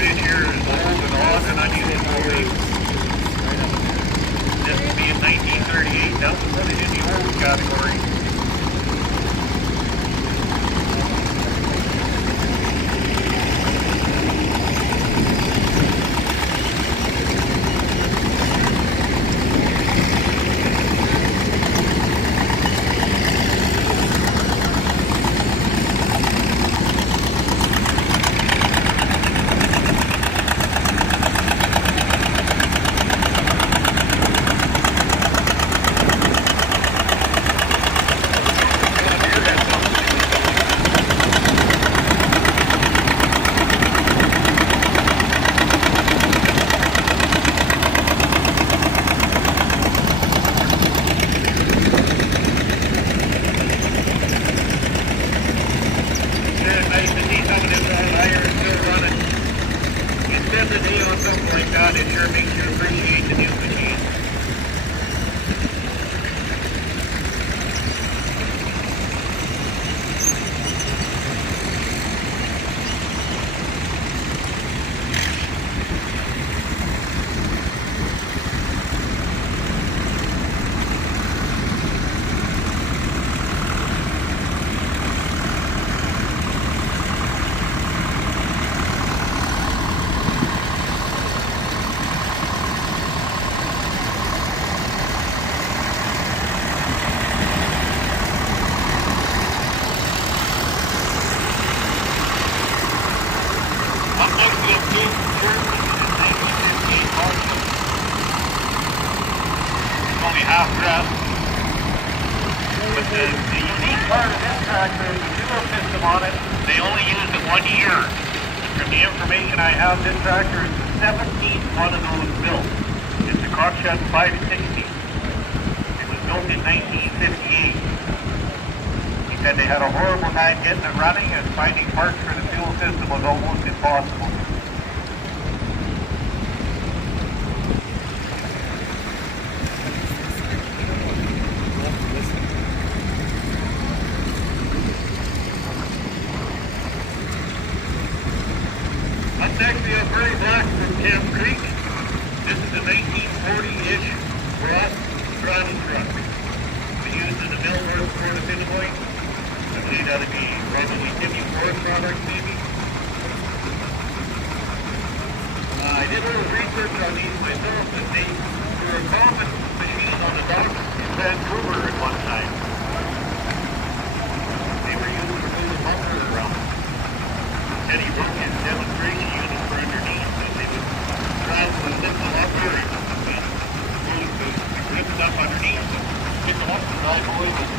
this year is old and odd and unusual weight. Just to be in 1938, that was put it in the old category. Spend a day on something like that, it sure makes you appreciate the new machine. Only half dressed. But the unique part of this tractor is the fuel system on it. They only used it 1 year. From the information I have, this tractor is the 17th one of those built. It's a Crotchet 560. It was built in 1958. He said they had a horrible time getting it running, and finding parts for the fuel system was almost impossible. Next we have Murray Black from Camp Creek. This is a 1940-ish Ross straddle truck. We used in the mill north part of Illinois. I believe that would be probably Timmy Ford product maybe. I did a little research on these myself, and they were a common machine on the docks in Vancouver at one time. They were used to move the bunker around. Eddie broke his demonstration unit for underneath, so they would travel and lift them up here and lift it up underneath and pick them up and drive away with them.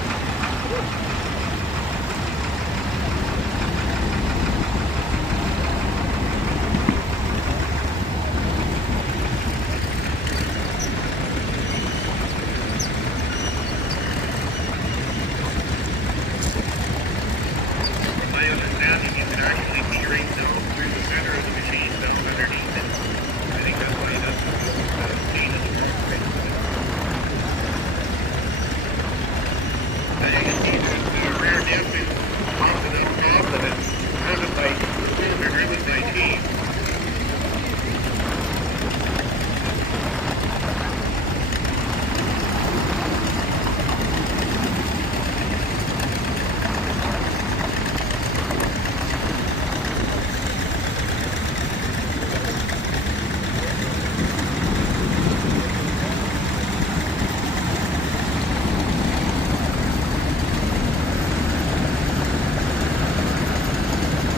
From my understanding, you can actually see right down through the center of the machine down underneath it. I think that's why that's seen as a concrete. As you can see, the rear diff is mounted up top and it's driven by team.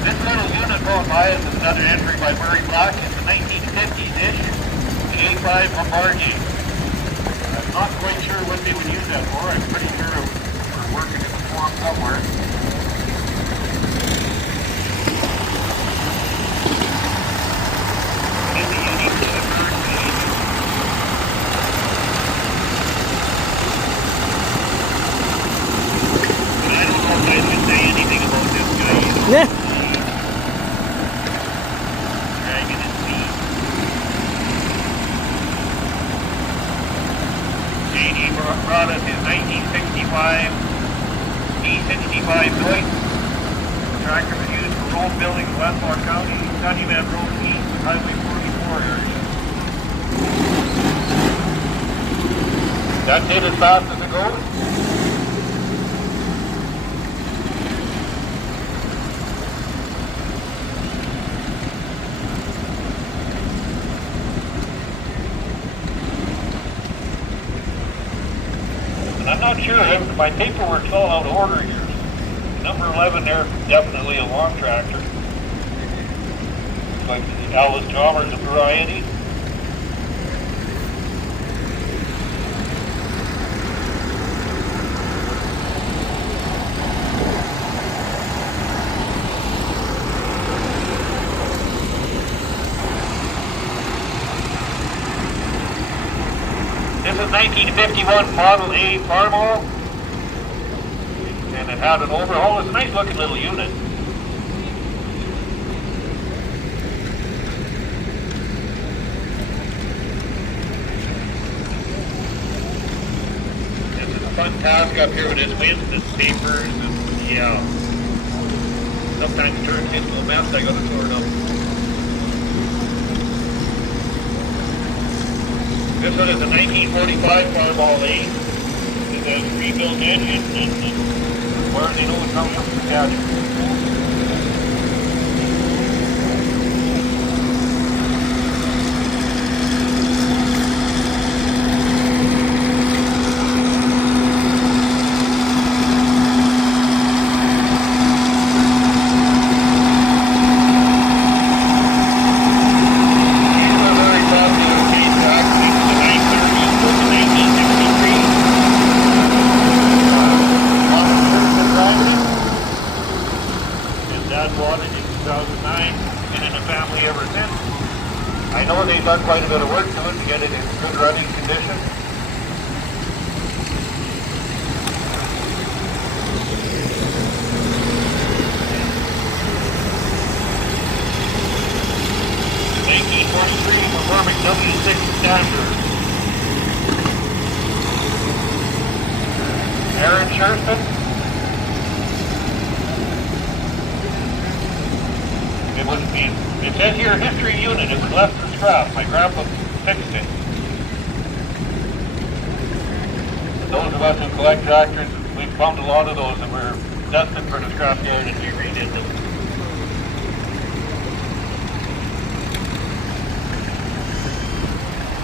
This little unit going by is another entry by Murray Black. It's a 1950s-ish, the A5 Bombardier. I'm not quite sure what they would use that for. I'm pretty sure we're working in the form somewhere. It's a unique to the current machine. But I don't know if I would say anything about this guy. Yeah. JD brought us his 1965 D65 Deutz. The tractor was used for road building in Westlock County, Sunnyman Road East. Highway 44 area. That's it as fast as it goes? And I'm not sure, my paperwork's all out of order here. Number 11 there, definitely a long tractor. Looks like Alice Chalmers, a variety. This is 1951 Model A Farmall, and it had an overhaul. It's a nice looking little unit. This is a fun task up here with this wind and papers, and yeah, sometimes it turns into a mess. I gotta sort up. This one is a 1945 Farmall A. It has a rebuilt engine and where they know it's coming from the county. I know they've done quite a bit of work to it to get it in good running condition. McCormick W6 standard. Aaron Scherfman. It says here history unit. It was left for scrap. My grandpa fixed it. Those of us who collect tractors, we've found a lot of those that were destined for the scrap yard and we redid them.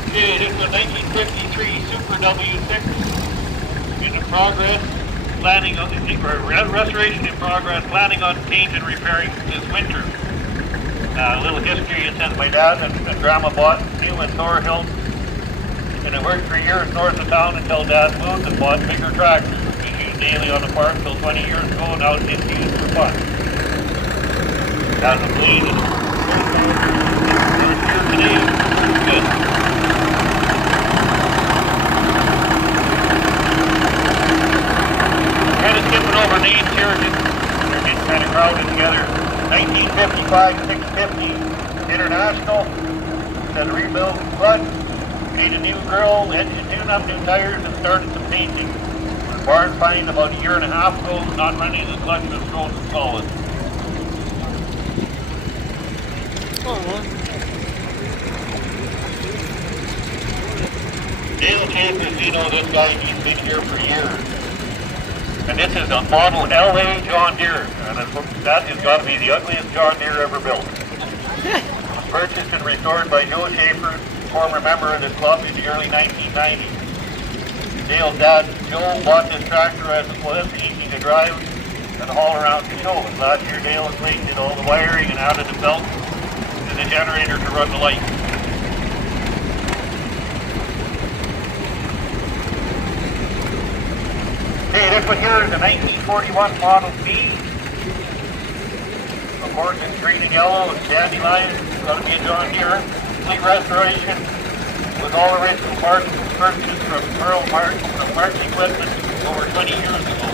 Okay, this is a 1953 Super W6 in progress, planning on restoration in progress, planning on paint and repairing this winter. A little history, it says my dad and grandma bought new in Thorhill, and it worked for years north of town until Dad moved and bought bigger tractors. It was used daily on the farm until 20 years ago, now it's used for fun. Has a bleed and here today. Good. Kind of skipping over names here, they're getting kind of crowded together. 1955 650 International, said rebuild front, made a new grill, engine tune-up, new tires, and started some painting. Barn find about a year and a half ago, not running the clutch was frozen solid. Dale Chambers, you know this guy, he's been here for years. And this is a model LA John Deere, and that has got to be the ugliest John Deere ever built. Purchased and restored by Joe Schaefer, former member of this club in the early 1990s. Dale's dad, Joe, bought this tractor as it was, easy to drive and haul around the show. And last year, Dale and Wade did all the wiring and added the belt to the generator to run the light. Okay, this one here is a 1941 Model B. Of course, it's green and yellow with dandelions. It's going to be a John Deere. Complete restoration with all original parts purchased from Merle Martin Equipment over 20 years ago.